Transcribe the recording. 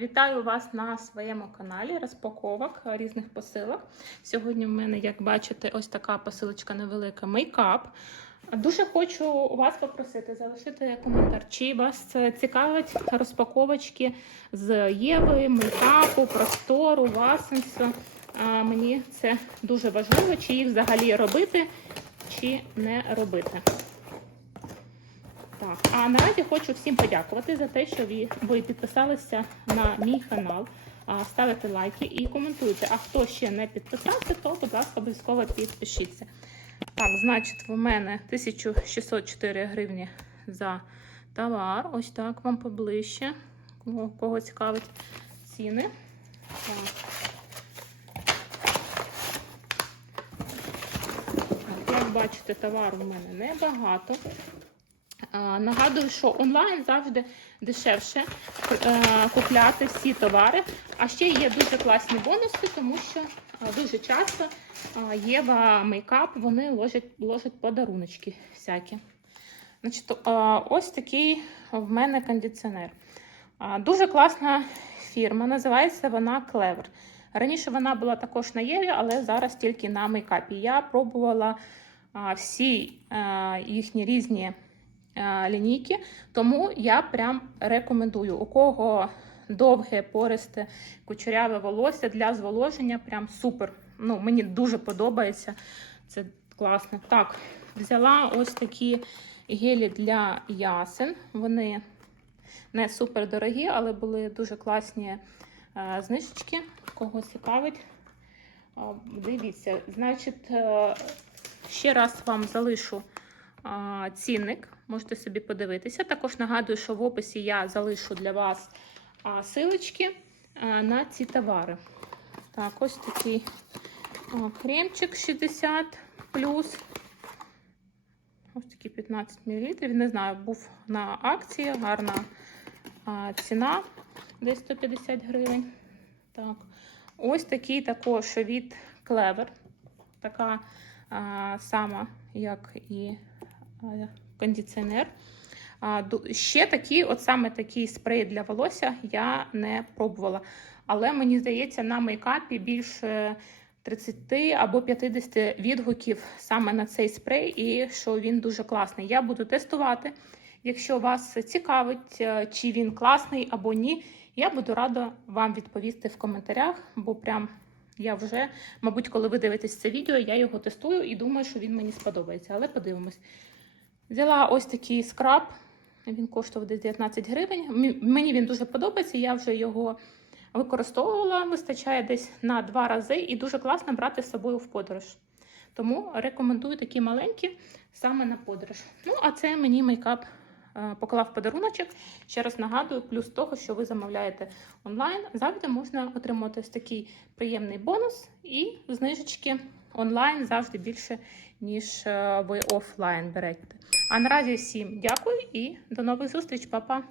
Вітаю вас на своєму каналі розпаковок різних посилок. Сьогодні в мене, як бачите, ось така посилочка невелика мейкап. Дуже хочу вас попросити залишити коментар, чи вас цікавить розпаковочки з Єви, мейкапу, простору, васенсу. Мені це дуже важливо, чи їх взагалі робити, чи не робити. Так, а наразі хочу всім подякувати за те, що ви, підписалися на мій канал, ставите лайки і коментуєте. А хто ще не підписався, то, будь ласка, обов'язково підпишіться. Так, значить, в мене 1604 гривні за товар. Ось так вам поближче. Кого, цікавить ціни. Так, Як бачите, товару в мене небагато. Нагадую, що онлайн завжди дешевше е, купляти всі товари. А ще є дуже класні бонуси, тому що е, дуже часто е, Єва мейкап вони ложать, ложать подаруночки всякі. Значить, ось такий в мене кондиціонер. Дуже класна фірма, називається вона Clever. Раніше вона була також на Єві, але зараз тільки на мейкапі. Я пробувала всі їхні різні лінійки, тому я прям рекомендую. У кого довге, пористе, кучеряве волосся для зволоження, прям супер. Ну, мені дуже подобається. Це класно. Так, взяла ось такі гелі для ясен. Вони не супер дорогі, але були дуже класні е, знижечки. Кого цікавить. Дивіться, значить, е, ще раз вам залишу цінник. Можете собі подивитися. Також нагадую, що в описі я залишу для вас силочки на ці товари. Так, ось такий кремчик 60 плюс. Ось такий 15 мл. Не знаю, був на акції, гарна ціна, десь 150 гривень. Так, ось такий також від Clever. Така а, сама, як і кондиціонер. Ще такий, от саме такий спрей для волосся я не пробувала. Але мені здається, на мейкапі більше 30 або 50 відгуків саме на цей спрей, і що він дуже класний. Я буду тестувати. Якщо вас цікавить, е, чи він класний або ні, я буду рада вам відповісти в коментарях, бо прям я вже, мабуть, коли ви дивитесь це відео, я його тестую і думаю, що він мені сподобається. Але подивимось. Взяла ось такий скраб. Він коштував десь 19 гривень. Мені він дуже подобається. Я вже його використовувала. Вистачає десь на два рази, і дуже класно брати з собою в подорож. Тому рекомендую такі маленькі саме на подорож. Ну, а це мені мейкап поклав подаруночок. Ще раз нагадую, плюс того, що ви замовляєте онлайн, завжди можна отримати ось такий приємний бонус і знижечки онлайн завжди більше, ніж е, ви офлайн берете. А наразі всім дякую і до нових зустріч, Па-па!